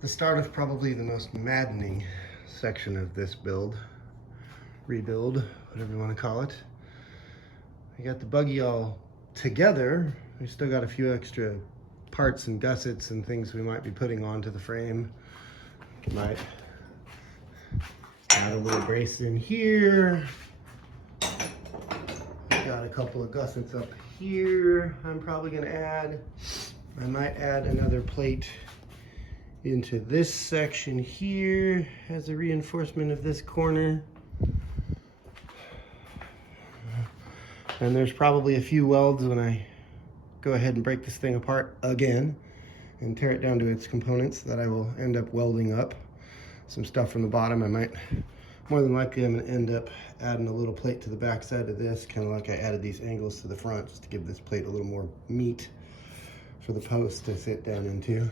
The start of probably the most maddening section of this rebuild, whatever you want to call it. We got the buggy all together. We still got a few extra parts and gussets and things we might be putting onto the frame. Might add a little brace in here. Got a couple of gussets up here I'm probably going to add. I might add another plate into this section here as a reinforcement of this corner. And there's probably a few welds when I go ahead and break this thing apart again and tear it down to its components that I will end up welding up. Some stuff from the bottom, more than likely I'm going to end up adding a little plate to the back side of this, kind of like I added these angles to the front just to give this plate a little more meat for the post to sit down into.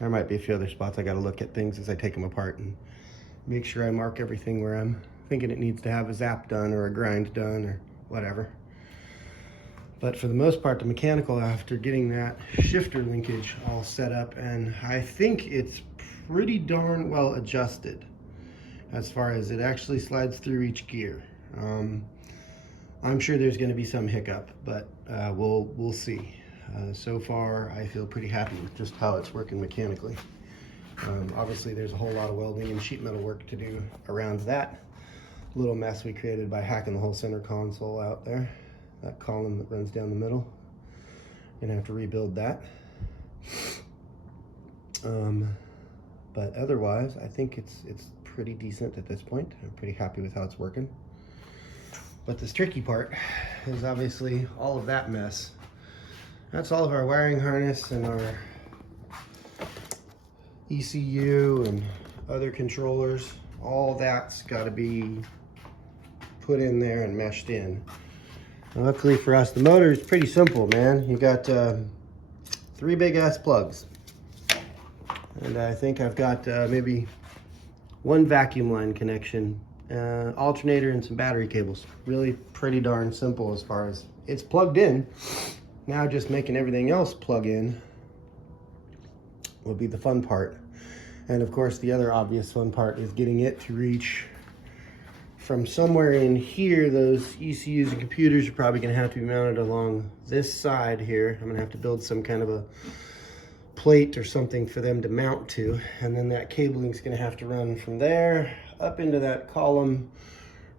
There might be a few other spots I got to look at things as I take them apart and make sure I mark everything where I'm thinking it needs to have a zap done or a grind done or whatever. But for the most part, the mechanical, after getting that shifter linkage all set up, and I think it's pretty darn well adjusted as far as it actually slides through each gear. I'm sure there's going to be some hiccup, but we'll see. So far, I feel pretty happy with just how it's working mechanically. Obviously, there's a whole lot of welding and sheet metal work to do around that little mess we created by hacking the whole center console out there. That column that runs down the middle. Gonna have to rebuild that. But otherwise, I think it's pretty decent at this point. I'm pretty happy with how it's working. But this tricky part is obviously all of that mess. That's all of our wiring harness and our ECU and other controllers. All that's got to be put in there and meshed in. And luckily for us, the motor is pretty simple, man. You got 3 big ass plugs. And I think I've got maybe 1 vacuum line connection, alternator, and some battery cables. Really pretty darn simple as far as it's plugged in. Now just making everything else plug in will be the fun part. And of course, the other obvious fun part is getting it to reach from somewhere in here. Those ECUs and computers are probably going to have to be mounted along this side here. I'm going to have to build some kind of a plate or something for them to mount to. And then that cabling is going to have to run from there up into that column,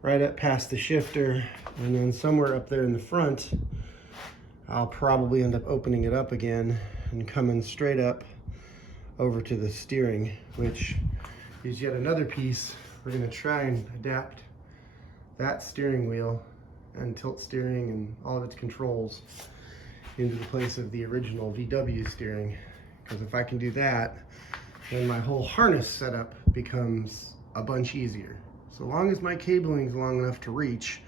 right up past the shifter. And then somewhere up there in the front, I'll probably end up opening it up again and coming straight up over to the steering, which is yet another piece. We're going to try and adapt that steering wheel and tilt steering and all of its controls into the place of the original VW steering. Because if I can do that, then my whole harness setup becomes a bunch easier. So long as my cabling is long enough to reach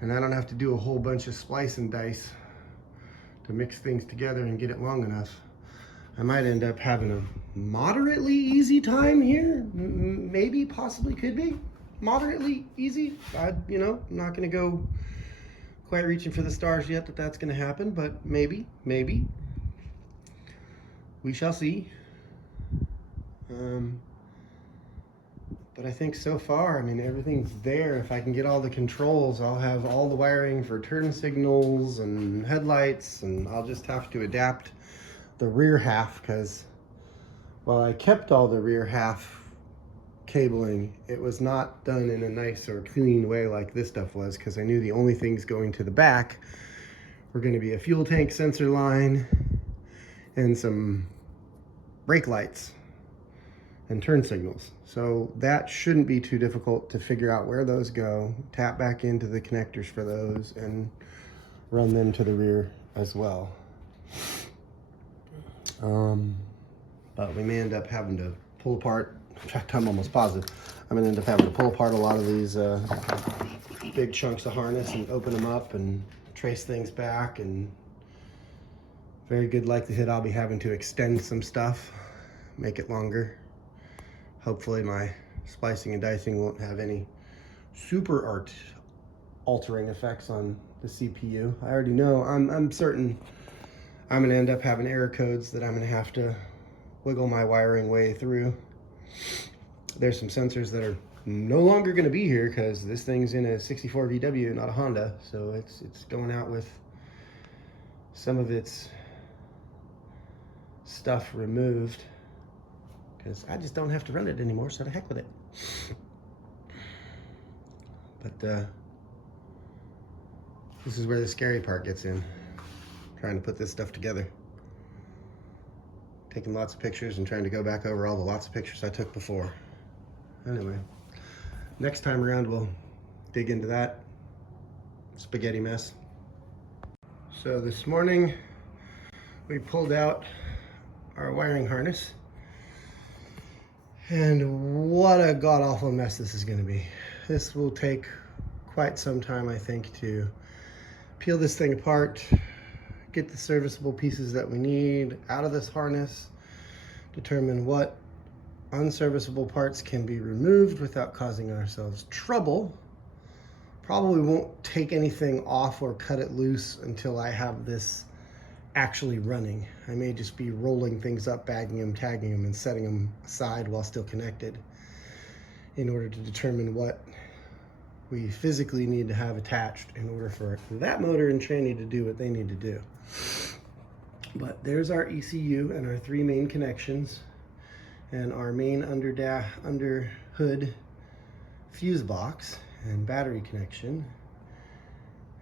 and I don't have to do a whole bunch of splice and dice to mix things together and get it long enough, I might end up having a moderately easy time here. Maybe, possibly, could be moderately easy. I'm not going to go quite reaching for the stars yet that that's going to happen, but maybe. We shall see. But I think so far, everything's there. If I can get all the controls, I'll have all the wiring for turn signals and headlights, and I'll just have to adapt the rear half, because while I kept all the rear half cabling, it was not done in a nice or clean way like this stuff was, because I knew the only things going to the back were going to be a fuel tank sensor line and some brake lights and turn signals. So that shouldn't be too difficult to figure out where those go, tap back into the connectors for those, and run them to the rear as well. But we may end up having to pull apart, in fact, I'm almost positive, I'm gonna end up having to pull apart a lot of these big chunks of harness and open them up and trace things back, and very good likelihood I'll be having to extend some stuff, make it longer. Hopefully my splicing and dicing won't have any super altering effects on the CPU. I already know, I'm certain I'm gonna end up having error codes that I'm gonna have to wiggle my wiring way through. There's some sensors that are no longer gonna be here because this thing's in a 64 VW, not a Honda. So it's going out with some of its stuff removed because I just don't have to run it anymore, so to heck with it. But this is where the scary part gets in, trying to put this stuff together. Taking lots of pictures and trying to go back over all the lots of pictures I took before. Anyway, next time around we'll dig into that spaghetti mess. So this morning we pulled out our wiring harness, and what a god-awful mess this is going to be. This will take quite some time, I think, to peel this thing apart, get the serviceable pieces that we need out of this harness, determine what unserviceable parts can be removed without causing ourselves trouble. Probably won't take anything off or cut it loose until I have this actually running. I may just be rolling things up, bagging them, tagging them, and setting them aside while still connected in order to determine what we physically need to have attached in order for that motor and tranny to do what they need to do. But there's our ECU and our 3 main connections and our main under hood fuse box and battery connection.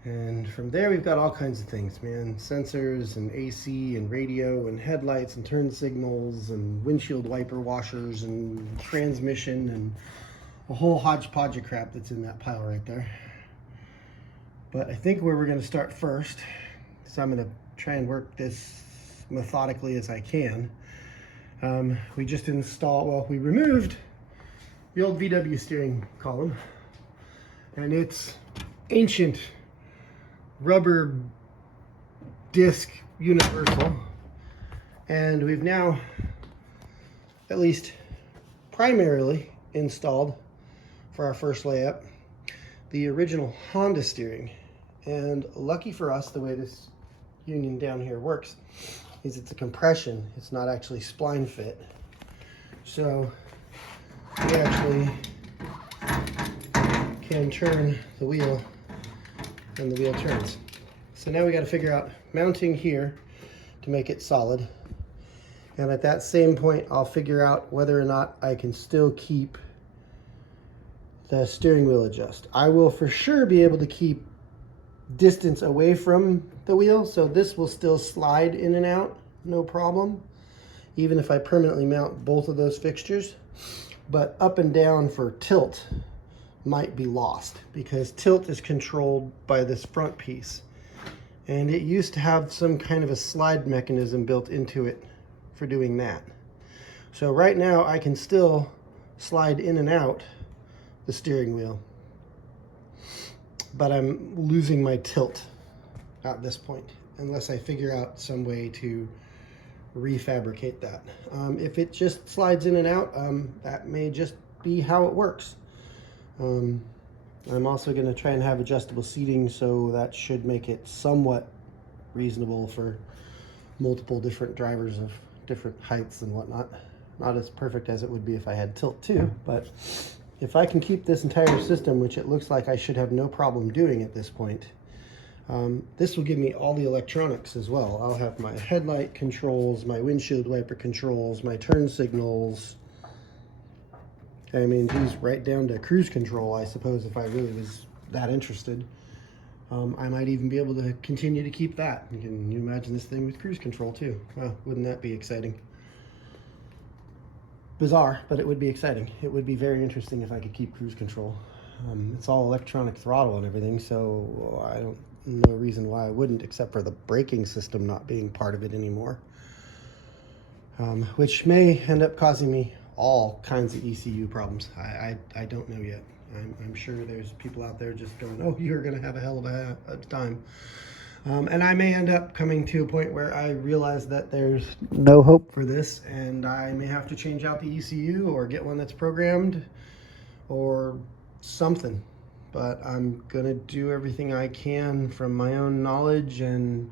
And from there we've got all kinds of things, man. Sensors and AC and radio and headlights and turn signals and windshield wiper washers and transmission and a whole hodgepodge of crap that's in that pile right there. But I think where we're going to start first, so I'm going to try and work this methodically as I can. We just we removed the old VW steering column and its ancient rubber disc universal, and we've now at least primarily installed for our first layup the original Honda steering. And lucky for us, the way this union down here works is it's a compression, it's not actually spline fit, so we actually can turn the wheel and the wheel turns. So now we got to figure out mounting here to make it solid, and at that same point I'll figure out whether or not I can still keep the steering wheel adjust. I will for sure be able to keep distance away from the wheel, so this will still slide in and out, no problem, even if I permanently mount both of those fixtures. But up and down for tilt might be lost, because tilt is controlled by this front piece, and it used to have some kind of a slide mechanism built into it for doing that. So right now I can still slide in and out the steering wheel, but I'm losing my tilt at this point unless I figure out some way to refabricate that. If it just slides in and out, that may just be how it works. I'm also going to try and have adjustable seating, so that should make it somewhat reasonable for multiple different drivers of different heights and whatnot. Not as perfect as it would be if I had tilt too, but if I can keep this entire system, which it looks like I should have no problem doing at this point, this will give me all the electronics as well. I'll have my headlight controls, my windshield wiper controls, my turn signals. I mean, geez, right down to cruise control, I suppose, if I really was that interested. I might even be able to continue to keep that. Can you imagine this thing with cruise control too? Well, wouldn't that be exciting? Bizarre, but it would be exciting. It would be very interesting if I could keep cruise control. It's all electronic throttle and everything, so I don't know reason why I wouldn't, except for the braking system not being part of it anymore, which may end up causing me all kinds of ECU problems. I don't know yet. I'm sure there's people out there just going, oh, you're gonna have a hell of a time. And I may end up coming to a point where I realize that there's no hope for this, and I may have to change out the ECU or get one that's programmed or something. but I'm gonna do everything I can from my own knowledge and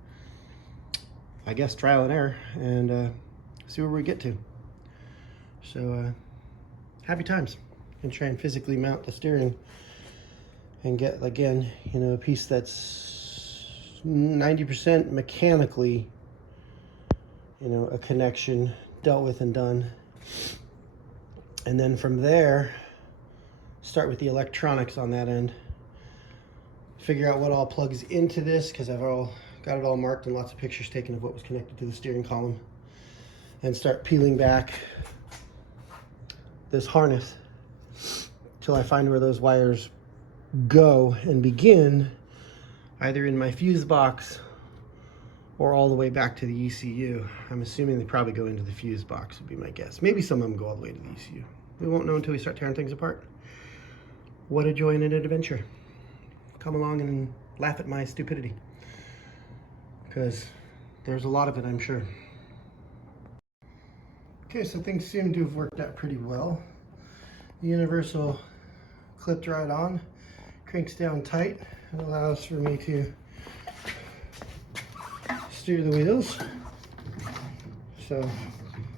I guess trial and error, and see where we get to. So happy times. And try and physically mount the steering and get, again, you know, a piece that's 90% mechanically, you know, a connection dealt with and done. And then from there, start with the electronics on that end. Figure out what all plugs into this, because I've got it all marked and lots of pictures taken of what was connected to the steering column. And start peeling back this harness till I find where those wires go and begin, either in my fuse box or all the way back to the ECU. I'm assuming they probably go into the fuse box, would be my guess. Maybe some of them go all the way to the ECU. We won't know until we start tearing things apart. What a joy and an adventure. Come along and laugh at my stupidity, because there's a lot of it, I'm sure. Okay, so things seem to have worked out pretty well. The universal clipped right on, cranks down tight, and allows for me to steer the wheels. So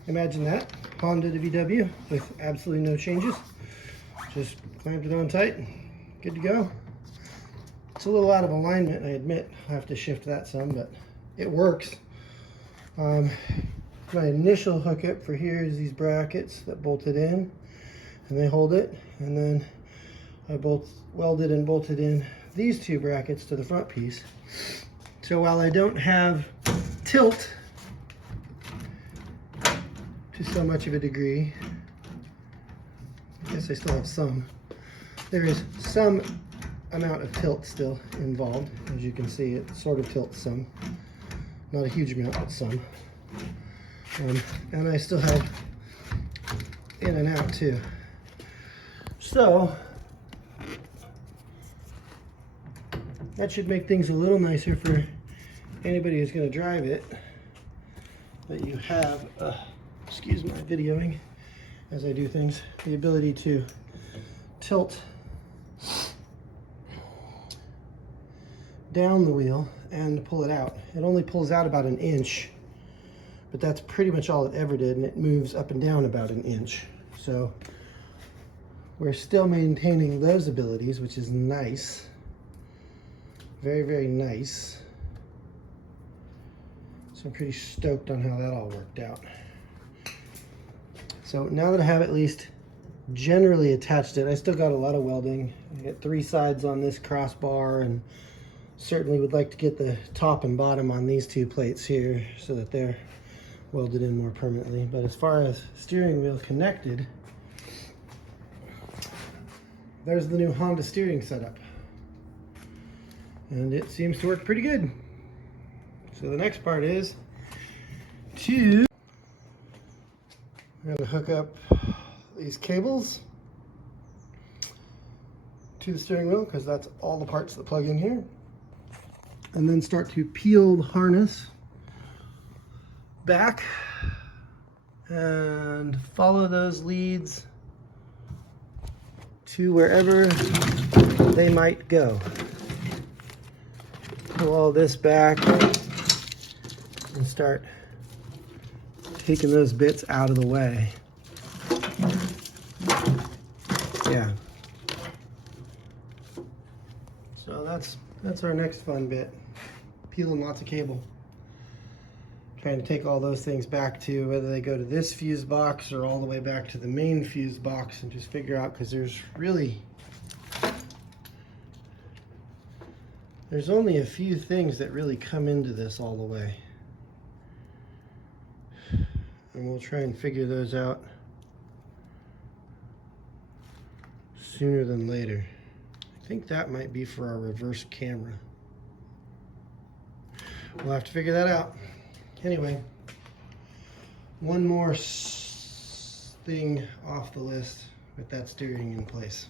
imagine that, Honda to VW with absolutely no changes. Just clamped it on tight, good to go. It's a little out of alignment, I admit. I have to shift that some, but it works. My initial hookup for here is these brackets that bolted in, and they hold it. And then I welded and bolted in these two brackets to the front piece. So while I don't have tilt to so much of a degree, I guess I still have some. There is some amount of tilt still involved. As you can see, it sort of tilts some. Not a huge amount, but some. And I still have in and out too. So that should make things a little nicer for anybody who's going to drive it. That you have, excuse my videoing as I do things, the ability to tilt down the wheel and pull it out. It only pulls out about 1 inch, but that's pretty much all it ever did, and it moves up and down about 1 inch. So we're still maintaining those abilities, which is nice. Very, very nice. So I'm pretty stoked on how that all worked out. So now that I have at least generally attached it, I still got a lot of welding. I got 3 sides on this crossbar, and certainly would like to get the top and bottom on these 2 plates here so that they're welded in more permanently. But as far as steering wheel connected, there's the new Honda steering setup, and it seems to work pretty good. So the next part is I'm going to hook up these cables to the steering wheel, because that's all the parts that plug in here, and then start to peel the harness back and follow those leads to wherever they might go. Pull all this back and start taking those bits out of the way. Yeah. So that's our next fun bit. Peeling lots of cable. Trying to take all those things back to whether they go to this fuse box or all the way back to the main fuse box, and just figure out, because there's only a few things that really come into this all the way. And we'll try and figure those out sooner than later. I think that might be for our reverse camera. We'll have to figure that out. Anyway, one more thing off the list with that steering in place.